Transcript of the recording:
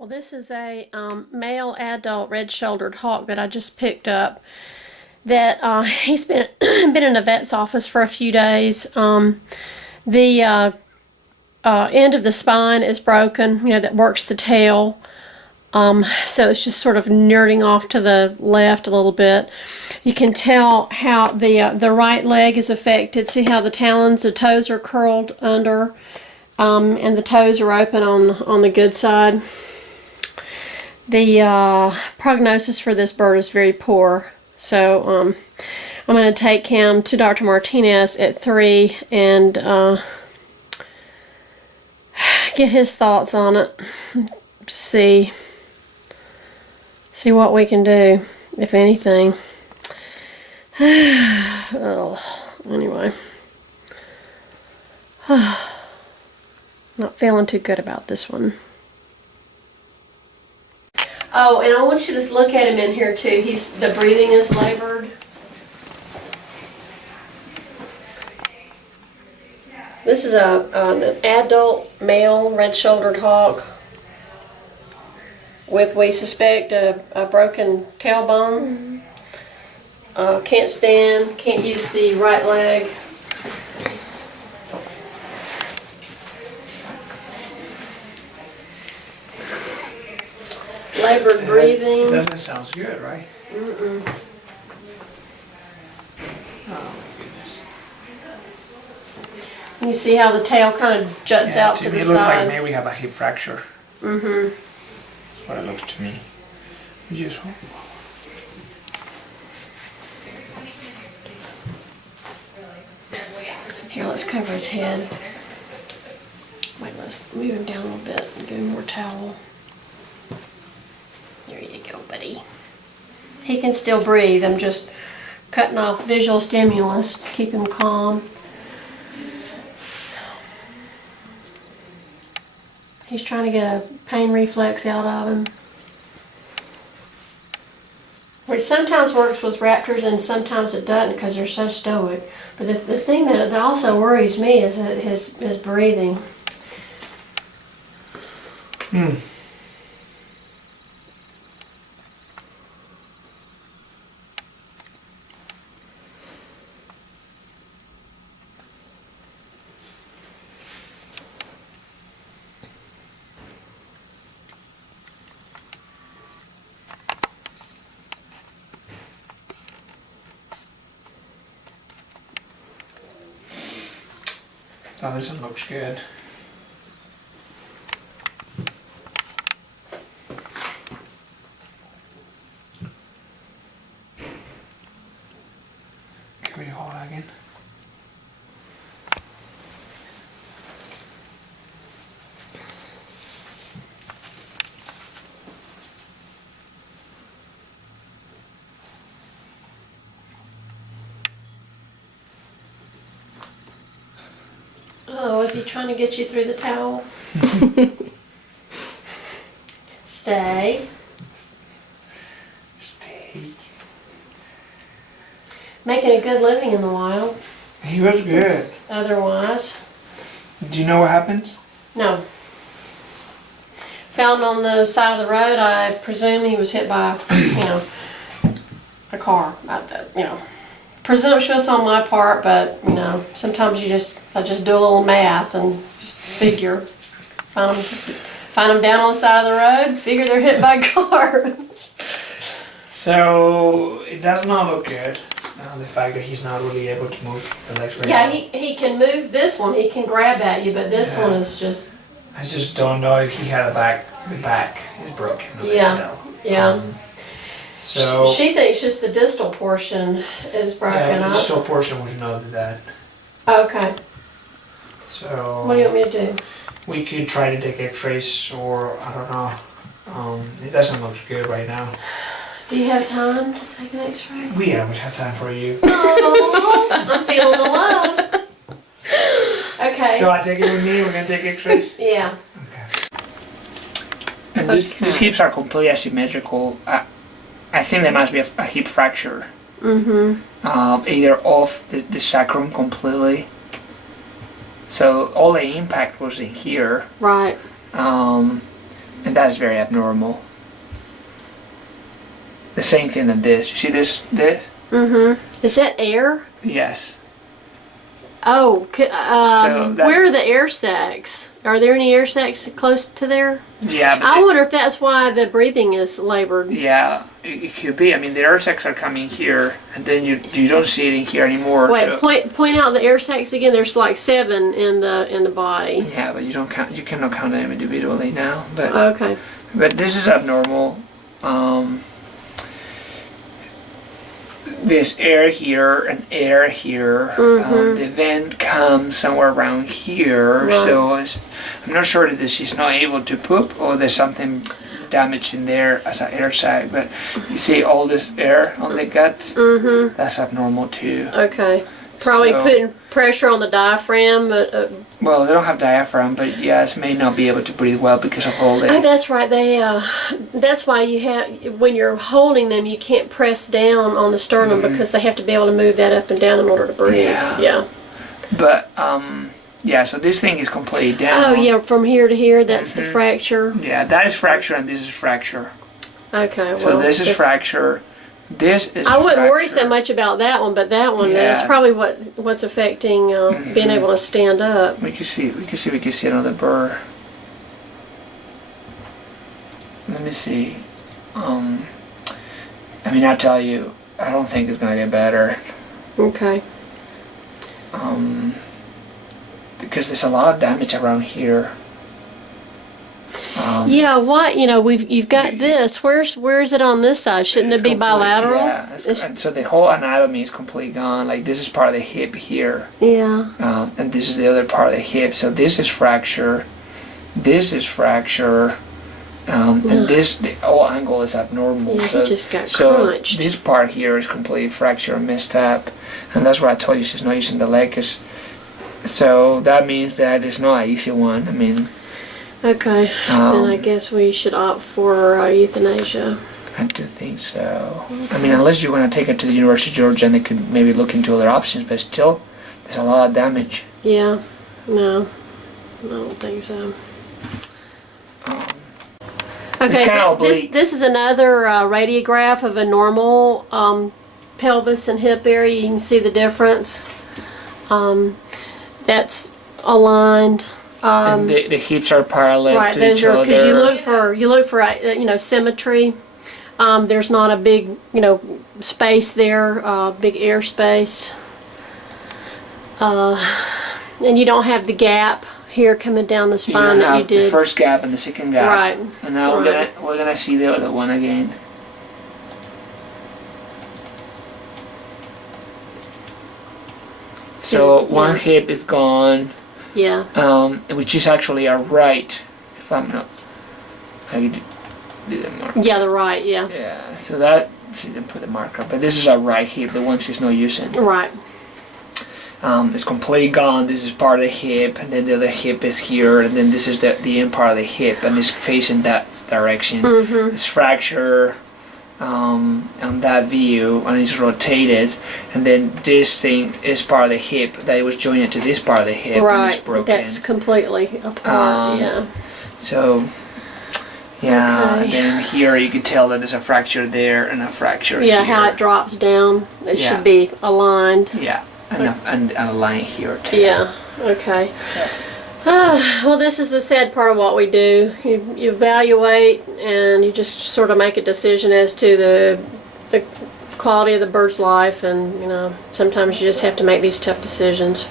Well, this is a male adult red-shouldered hawk that I just picked up. That he's been been in a vet's office for a few days. The end of the spine is broken, that works the tail. So it's just sort of nerding off to the left a little bit. You can tell how the right leg is affected. See how the talons, the toes are curled under, and the toes are open on the good side. The prognosis for this bird is very poor. So I'm going to take him to Dr. Martinez at 3 and get his thoughts on it. See what we can do, if anything. Oh, anyway. Not feeling too good about this one. Oh, and I want you to look at him in here too. The breathing is labored. This is an adult male red-shouldered hawk with, we suspect, a broken tailbone. Can't stand, can't use the right leg. Labored breathing. It doesn't sound good, right? Mm-mm. Oh, goodness. You see how the tail kind of juts out to the it looks like side? maybe we have a hip fracture. Mm-hmm. That's what it looks to me. Just Here, let's cover his head. Wait, let's move him down a little bit and give him more towel. There you go, buddy. He can still breathe. I'm just cutting off visual stimulus to keep him calm. He's trying to get a pain reflex out of him, which sometimes works with raptors and sometimes it doesn't because they're so stoic. But the thing that also worries me is that his breathing. Oh, this one looks good. Can we hold that again? Oh, is he trying to get you through the towel? Stay. Stay. Making a good living in the wild. He was good. Otherwise, Do you know what happened? no. Found on the side of the road. I presume he was hit by, a car. Presumptuous on my part, but sometimes I just do a little math and just figure. Find them down on the side of the road. Figure they're hit by a car. So it does not look good. The fact that he's not really able to move the legs very Yeah, well. he can move this one. He can grab at you, but this one is just. I just don't know if he had the back is broken. Yeah. Yeah. So She thinks just the distal portion is broken yeah, the up. distal portion was not that. Okay. So What do you want me to do? we could try to take X-rays, or I don't know. It doesn't look good right now. Do you have time to take an X-ray? We have time for you. Oh, I'm feeling the love. Okay. So I take it with me. We're gonna take X-rays. Yeah. Okay. And these hips are completely asymmetrical. I think there must be a hip fracture. Mm-hmm. Either off the sacrum completely. So all the impact was in here. Right. And that's very abnormal. The same thing in this. You see this? Mm-hmm. Is that air? Yes. Oh, that- where are the air sacs? Are there any air sacs close to there? Yeah. But I wonder if that's why the breathing is labored. yeah, it could be. I mean, the air sacs are coming here, and then you don't see it in here anymore. Wait, so. point out the air sacs again. There's like 7 in the body. Yeah, but you don't count. You cannot count them individually now. But Okay. But this is abnormal. There's air here and air here. The vent comes somewhere around here. Right. So I'm not sure that she's not able to poop or there's something damaged in there as an air sac. But you see all this air on the guts? That's abnormal too. Okay. Probably So- putting pressure on the diaphragm. Well, they don't have diaphragm, but yes, may not be able to breathe well because of all Oh, the... that's right. That's why you have, when you're holding them, you can't press down on the sternum because they have to be able to move that up and down in order to breathe. Yeah. But, yeah, so this thing is completely down. Oh, yeah, from here to here, that's the fracture. Yeah, that is fracture and this is fracture. Okay, well. So this is fracture. This is I wouldn't worry fracture. so much about that one, but that one, Yeah. that's probably what's affecting being able to stand up. We can see another burr. Let me see. I mean, I tell you, I don't think it's gonna get better. Okay. Because there's a lot of damage around here. Yeah, what, you've got this. Where's it on this side? Shouldn't it be bilateral? Yeah. And so the whole anatomy is completely gone. Like this is part of the hip here. Yeah. And this is the other part of the hip. So this is fracture. This is fracture. And the whole angle is abnormal. Yeah, so, he just got so crunched. this part here is completely fractured and messed up. And that's why I told you she's not using the leg. So that means that it's not an easy one. I mean... Okay, then I guess we should opt for euthanasia. I do think so. Okay. I mean, unless you're going to take it to the University of Georgia and they could maybe look into other options, but still, there's a lot of damage. Yeah, no, I don't think so. Okay, this is another radiograph of a normal pelvis and hip area. You can see the difference. That's aligned. And the hips are parallel right, to each other. because you look for symmetry. There's not a big space there, big air space, and you don't have the gap here coming down the spine that you did. The first gap and the second gap. Right. And now we're gonna see the other one again. So one hip is gone. Yeah. Which is actually a right, if I'm not. I did the marker. Yeah, the right. Yeah. Yeah. So that she didn't put the marker, but this is a right hip, the one she's not using. Right. It's completely gone. This is part of the hip, and then the other hip is here, and then this is the end part of the hip, and it's facing that direction. It's fracture on that view, and it's rotated, and then this thing is part of the hip that it was joined to this part of the hip, and it's broken. That's completely apart. Yeah. So, yeah, Okay. and then here you can tell that there's a fracture there and a fracture Yeah, here. how it drops down. It Yeah. should be aligned. Yeah, and a line here too. Yeah. Okay. Well, this is the sad part of what we do. You evaluate and you just sort of make a decision as to the quality of the bird's life, and sometimes you just have to make these tough decisions.